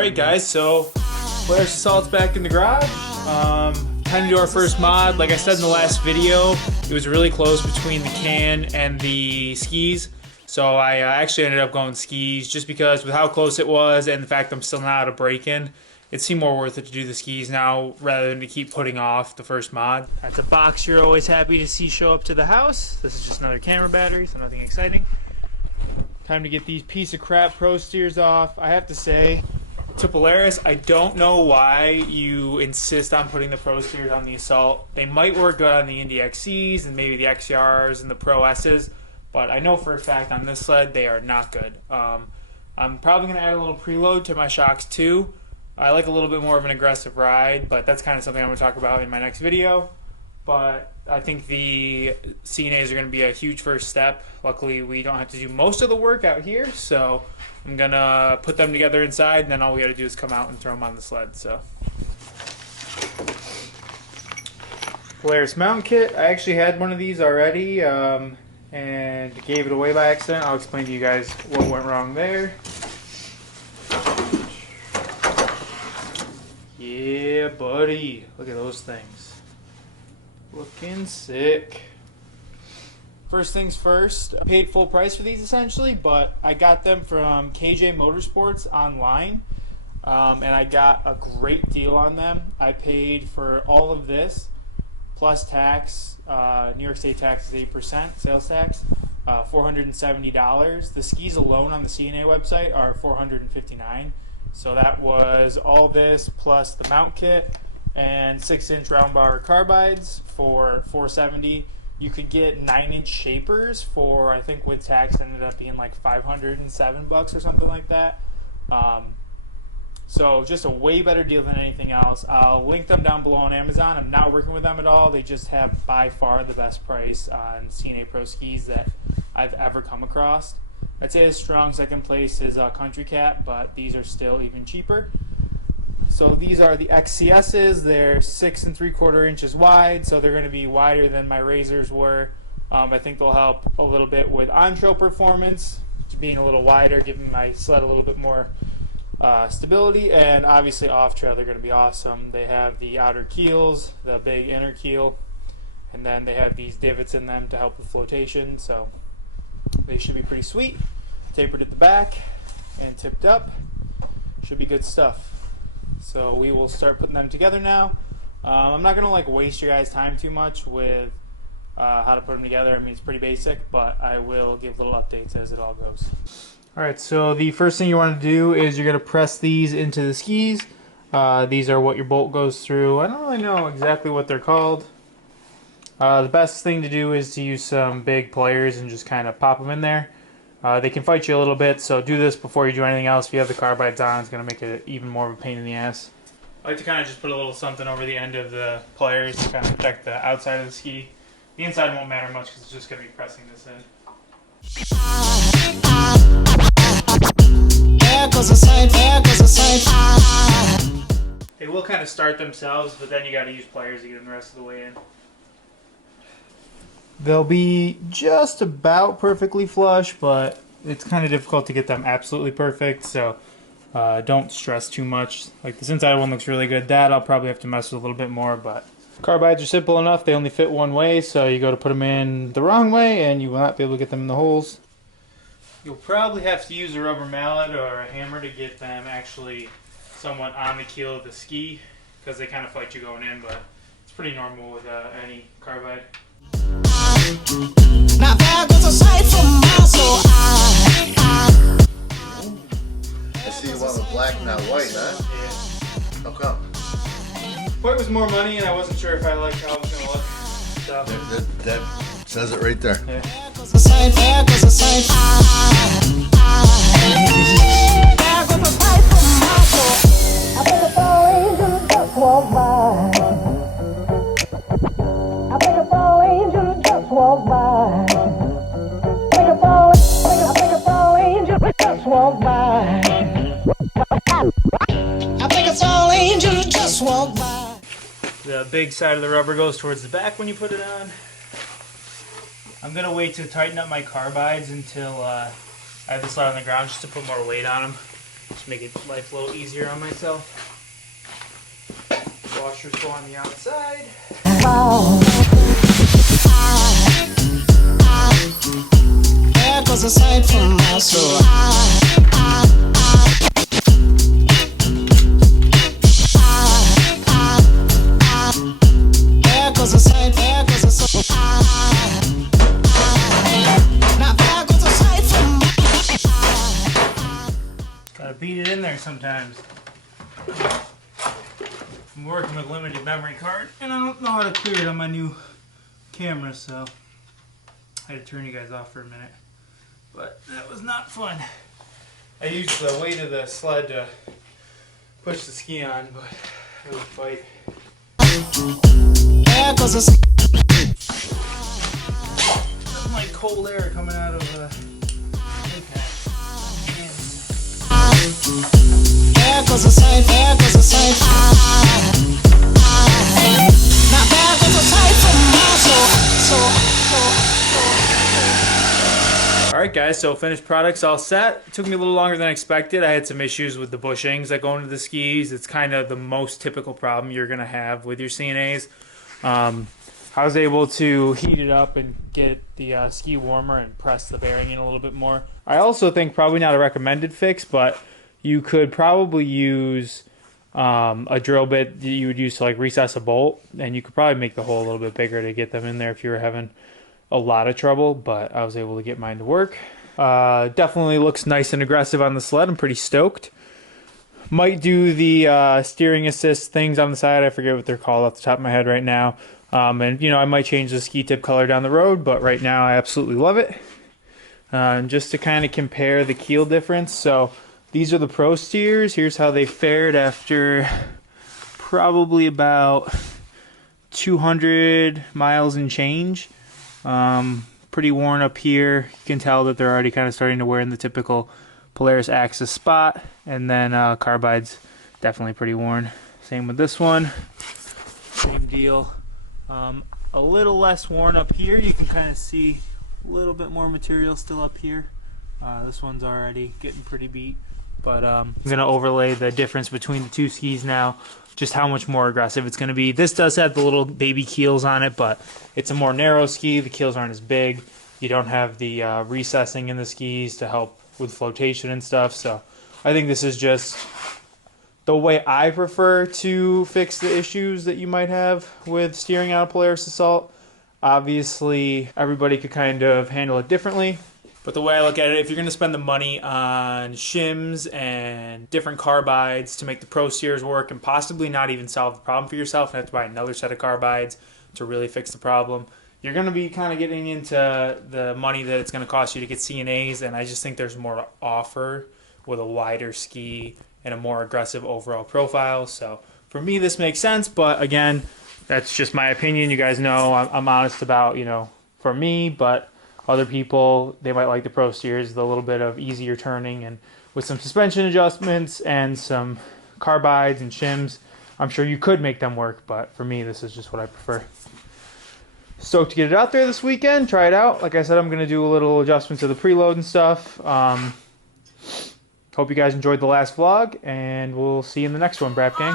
Alright guys, so Polaris Assault's back in the garage. Time to do our first mod. Like I said in the last video, it was really close between the can and the skis. So I actually ended up going skis just because with how close it was and the fact I'm still not out of break-in, it seemed more worth it to do the skis now rather than to keep putting off the first mod. That's a box you're always happy to see show up to the house. This is just another camera battery, so nothing exciting. Time to get these piece of crap Pro steers off. I have to say, to Polaris, I don't know why you insist on putting the Pro steers on the Assault. They might work good on the Indy Axys and maybe the XCRs and the Pro S's, but I know for a fact on this sled they are not good. I'm probably going to add a little preload to my shocks too. I like a little bit more of an aggressive ride, but that's kind of something I'm going to talk about in my next video. But I think the CNAs are going to be a huge first step. Luckily, we don't have to do most of the work out here, so I'm going to put them together inside, and then all we got to do is come out and throw them on the sled. So, Polaris mount kit. I actually had one of these already and gave it away by accident. I'll explain to you guys what went wrong there. Yeah, buddy. Look at those things. Looking sick. First things first, I paid full price for these essentially, but I got them from KJ Motorsports online, and I got a great deal on them. I paid for all of this, plus tax, New York State tax is 8%, sales tax, $470. The skis alone on the CNA website are $459. So that was all this plus the mount kit and 6-inch round bar carbides for $470. You could get 9-inch shapers for, I think with tax ended up being like $507 or something like that. So just a way better deal than anything else. I'll link them down below on Amazon. I'm not working with them at all. They just have by far the best price on CNA Pro skis that I've ever come across. I'd say a strong second place is Country Cat, but these are still even cheaper. So these are the XCSs. They're 6 3/4 inches wide, so they're going to be wider than my Razors were. I think they'll help a little bit with on-trail performance, being a little wider, giving my sled a little bit more stability, and obviously off-trail they're going to be awesome. They have the outer keels, the big inner keel, and then they have these divots in them to help with flotation, so they should be pretty sweet. Tapered at the back and tipped up. Should be good stuff. So we will start putting them together now. I'm not going to waste your guys' time too much with how to put them together. I mean, it's pretty basic, but I will give little updates as it all goes. Alright, so the first thing you want to do is you're going to press these into the skis. These are what your bolt goes through. I don't really know exactly what they're called. The best thing to do is to use some big pliers and just kind of pop them in there. They can fight you a little bit, so do this before you do anything else. If you have the carbides on, it's going to make it even more of a pain in the ass. I like to kind of just put a little something over the end of the pliers to kind of protect the outside of the ski. The inside won't matter much because it's just going to be pressing this in. They will kind of start themselves, but then you got to use pliers to get them the rest of the way in. They'll be just about perfectly flush, but it's kind of difficult to get them absolutely perfect, so don't stress too much. Like this inside one looks really good. That I'll probably have to mess with a little bit more, but carbides are simple enough. They only fit one way, so you go to put them in the wrong way and you will not be able to get them in the holes. You'll probably have to use a rubber mallet or a hammer to get them actually somewhat on the keel of the ski because they kind of fight you going in, but it's pretty normal with any carbide. Now there goes a sight from miles, so I see you want with black, not white, huh? Yeah. How come? White was more money, and I wasn't sure if I liked how it was going to look. So. That says it right there. Yeah. there goes a sight, there goes a sight. There goes a sight from miles, so I think a fallen angel just walked by. I think a fallen angel just walked by. I think a fallen angel just walked by. I think a fallen angel just walked by. The big side of the rubber goes towards the back when you put it on. I'm going to wait to tighten up my carbides until I have the sled on the ground just to put more weight on them. Just make it life a little easier on myself. Washers go on the outside. There goes a sight from my soul. There goes a sight, there goes a sight. Now there goes a sight from my Gotta beat it in there sometimes. I'm working with limited memory card, and I don't know how to clear it on my new camera, so I had to turn you guys off for a minute. But that was not fun. I used the weight of the sled to push the ski on, but it was a fight. there goes a Nothing like cold air coming out of the impact. there goes a sight, there goes a sight. Now there goes a sight from my soul. Alright guys, so finished product's all set. It took me a little longer than expected. I had some issues with the bushings that go into the skis. It's kind of the most typical problem you're going to have with your CNAs. I was able to heat it up and get the ski warmer and press the bearing in a little bit more. I also think probably not a recommended fix, but you could probably use a drill bit that you would use to like recess a bolt, and you could probably make the hole a little bit bigger to get them in there if you were having a lot of trouble, but I was able to get mine to work. Definitely looks nice and aggressive on the sled. I'm pretty stoked. Might do the steering assist things on the side. I forget what they're called off the top of my head right now. And you know, I might change the ski tip color down the road, but right now I absolutely love it. Just to kind of compare the keel difference. So these are the Pro steers. Here's how they fared after probably about 200 miles and change. Pretty worn up here. You can tell that they're already kind of starting to wear in the typical Polaris Axys spot, and then carbide's definitely pretty worn. Same with this one, same deal. A little less worn up here. You can kind of see a little bit more material still up here. This one's already getting pretty beat, but I'm gonna overlay the difference between the two skis now, just how much more aggressive it's going to be. This does have the little baby keels on it, but it's a more narrow ski. The keels aren't as big. You don't have the recessing in the skis to help with flotation and stuff. So I think this is just the way I prefer to fix the issues that you might have with steering out of Polaris Assault. Obviously, everybody could kind of handle it differently. But the way I look at it, if you're going to spend the money on shims and different carbides to make the Pro steers work and possibly not even solve the problem for yourself and have to buy another set of carbides to really fix the problem, you're going to be kind of getting into the money that it's going to cost you to get CNAs, and I just think there's more to offer with a wider ski and a more aggressive overall profile. So for me, this makes sense, but again, that's just my opinion. You guys know I'm honest about, you know, for me, but other people, they might like the Pro steers, the little bit of easier turning, and with some suspension adjustments and some carbides and shims, I'm sure you could make them work, but for me, this is just what I prefer. Stoked to get it out there this weekend, try it out. Like I said, I'm going to do a little adjustment to the preload and stuff. Hope you guys enjoyed the last vlog, and we'll see you in the next one, Brap Gang.